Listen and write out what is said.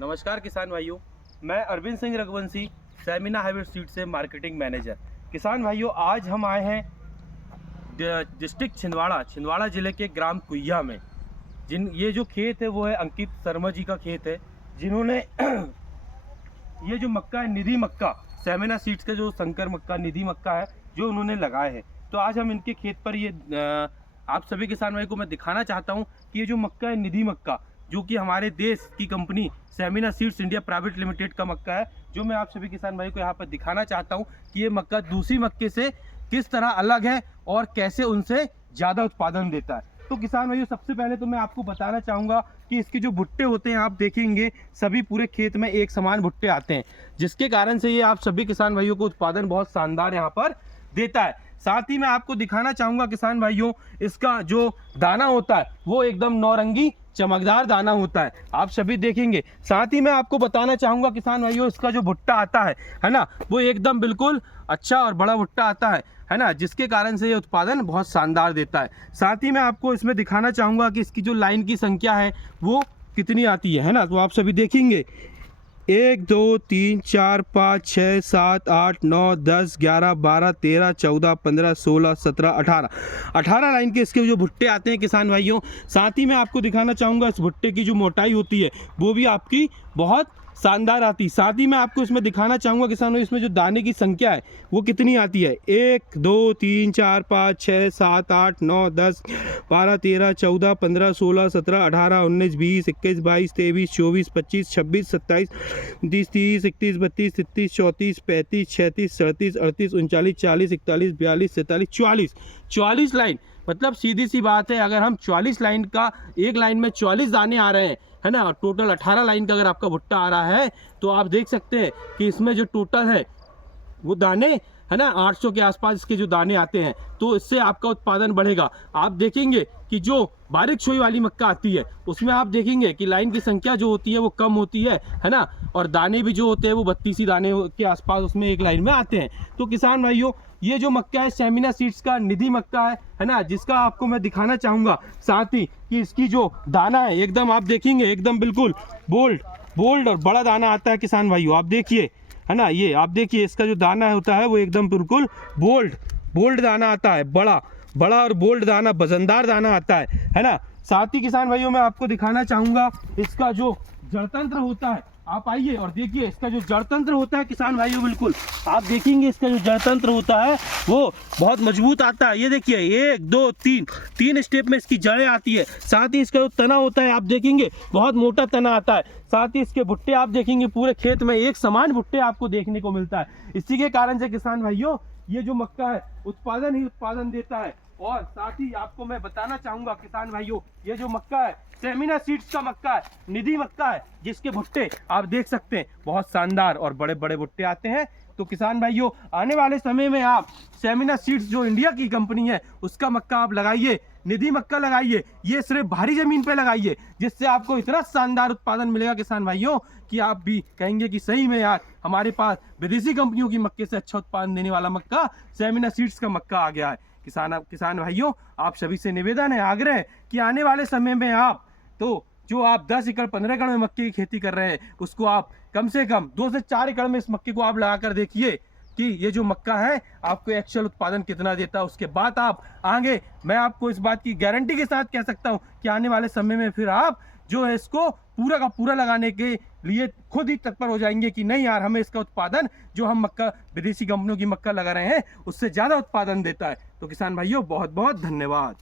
नमस्कार किसान भाइयों, मैं अरविंद सिंह रघुवंशी, सेमिना हाइब्रिड सीड से मार्केटिंग मैनेजर। किसान भाइयों, आज हम आए हैं डिस्ट्रिक्ट छिंदवाड़ा ज़िले के ग्राम कुइया में। ये जो खेत है वो है अंकित शर्मा जी का खेत है, जिन्होंने ये जो मक्का है निधि मक्का, सेमिना सीड्स का जो संकर मक्का निधि मक्का है जो उन्होंने लगाए हैं। तो आज हम इनके खेत पर ये आप सभी किसान भाई को मैं दिखाना चाहता हूँ कि ये जो मक्का है निधि मक्का, जो कि हमारे देश की company Seminis seeds India private limited का मक्का है, जो मैं आप सभी किसान भाई को यहाँ पर दिखाना चाहता हूँ कि ये मक्का दूसरी मक्के से किस तरह अलग है और कैसे उनसे ज़्यादा उत्पादन देता है। तो किसान भाइयों, सबसे पहले तो मैं आपको बताना चाहूँगा कि इसके जो भुट्टे होते हैं, आप देखेंगे सभी पूरे खेत में एक समान भुट्टे आते हैं, जिसके कारण से ये आप सभी किसान भाइयों को उत्पादन बहुत शानदार यहाँ पर देता है। साथ ही मैं आपको दिखाना चाहूँगा किसान भाइयों, इसका जो दाना होता है वो एकदम नौरंगी चमकदार दाना होता है, आप सभी देखेंगे। साथ ही मैं आपको बताना चाहूँगा किसान भाइयों, इसका जो भुट्टा आता है ना, वो एकदम बिल्कुल अच्छा और बड़ा भुट्टा आता है ना, जिसके कारण से ये उत्पादन बहुत शानदार देता है। साथ ही मैं आपको इसमें दिखाना चाहूँगा कि इसकी जो लाइन की संख्या है वो कितनी आती है ना, तो आप सभी देखेंगे 1 2 3 4 5 6 7 8 9 10 11 12 13 14 15 16 17 18 लाइन के इसके जो भुट्टे आते हैं किसान भाइयों। साथ ही मैं आपको दिखाना चाहूँगा इस भुट्टे की जो मोटाई होती है वो भी आपकी बहुत शानदार आती है। साथ ही मैं आपको इसमें दिखाना चाहूँगा किसान भाई, इसमें जो दाने की संख्या है वो कितनी आती है 1 2 3 4 5 6 7 8 9 10 12 13 14 15 16 17 18 19 20 21 22 23 24 25 26 27 29 30 31 32 33 34 35 36 37 38 39 40 41 42 43 44 लाइन, मतलब सीधी सी बात है, अगर हम 44 लाइन का एक लाइन में 44 दाने आ रहे हैं है ना, टोटल 18 लाइन का अगर आपका भुट्टा आ रहा है, तो आप देख सकते हैं कि इसमें जो टोटल है वो दाने है ना 800 के आसपास इसके जो दाने आते हैं, तो इससे आपका उत्पादन बढ़ेगा। आप देखेंगे कि जो बारीक छोई वाली मक्का आती है उसमें आप देखेंगे कि लाइन की संख्या जो होती है वो कम होती है ना, और दाने भी जो होते हैं वो 32 दाने के आसपास उसमें एक लाइन में आते हैं। तो किसान भाइयों, ये जो मक्का है सेमिना सीड्स का निधि मक्का है ना, जिसका आपको मैं दिखाना चाहूँगा। साथ ही कि इसकी जो दाना है एकदम आप देखेंगे एकदम बिल्कुल बोल्ड और बड़ा दाना आता है किसान भाइयों, आप देखिए है ना, ये आप देखिए इसका जो दाना होता है वो एकदम बिल्कुल बोल्ड दाना आता है, बड़ा और बोल्ड दाना, वजनदार दाना आता है ना। साथ ही किसान भाइयों, मैं आपको दिखाना चाहूँगा इसका जो जड़तंत्र होता है, आप आइए और देखिए इसका जो जड़तंत्र होता है किसान भाइयों, बिल्कुल आप देखेंगे इसका जो जड़तंत्र होता है वो बहुत मजबूत आता है। ये देखिए 1 2 3 स्टेप में इसकी जड़ें आती है। साथ ही इसका जो तना होता है आप देखेंगे बहुत मोटा तना आता है। साथ ही इसके भुट्टे आप देखेंगे पूरे खेत में एक समान भुट्टे आपको देखने को मिलता है। इसी के कारण से किसान भाइयों, ये जो मक्का है उत्पादन ही उत्पादन देता है। और साथ ही आपको मैं बताना चाहूँगा किसान भाइयों, ये जो मक्का है सेमिना सीड्स का मक्का है, निधि मक्का है, जिसके भुट्टे आप देख सकते हैं बहुत शानदार और बड़े बड़े भुट्टे आते हैं। तो किसान भाइयों, आने वाले समय में आप सेमिना सीड्स जो इंडिया की कंपनी है उसका मक्का आप लगाइए, निधि मक्का लगाइए, ये सिर्फ भारी जमीन पे लगाइए, जिससे आपको इतना शानदार उत्पादन मिलेगा किसान भाइयों कि आप भी कहेंगे कि सही में यार हमारे पास विदेशी कंपनियों की मक्के से अच्छा उत्पादन देने वाला मक्का सेमिना सीड्स का मक्का आ गया है। किसान भाइयों, आप सभी से निवेदन है, आग्रह है कि आने वाले समय में आप जो आप 10 एकड़ 15 एकड़ में मक्के की खेती कर रहे हैं, उसको आप कम से कम 2 से 4 एकड़ में इस मक्के को आप लगा कर देखिए कि ये जो मक्का है आपको एक्चुअल उत्पादन कितना देता है। उसके बाद आप आगे, मैं आपको इस बात की गारंटी के साथ कह सकता हूँ कि आने वाले समय में फिर आप जो है इसको पूरा का पूरा लगाने के लिए खुद ही तत्पर हो जाएंगे कि नहीं यार, हमें इसका उत्पादन जो हम मक्का विदेशी कंपनियों की मक्का लगा रहे हैं उससे ज़्यादा उत्पादन देता है। तो किसान भाइयों, बहुत बहुत धन्यवाद।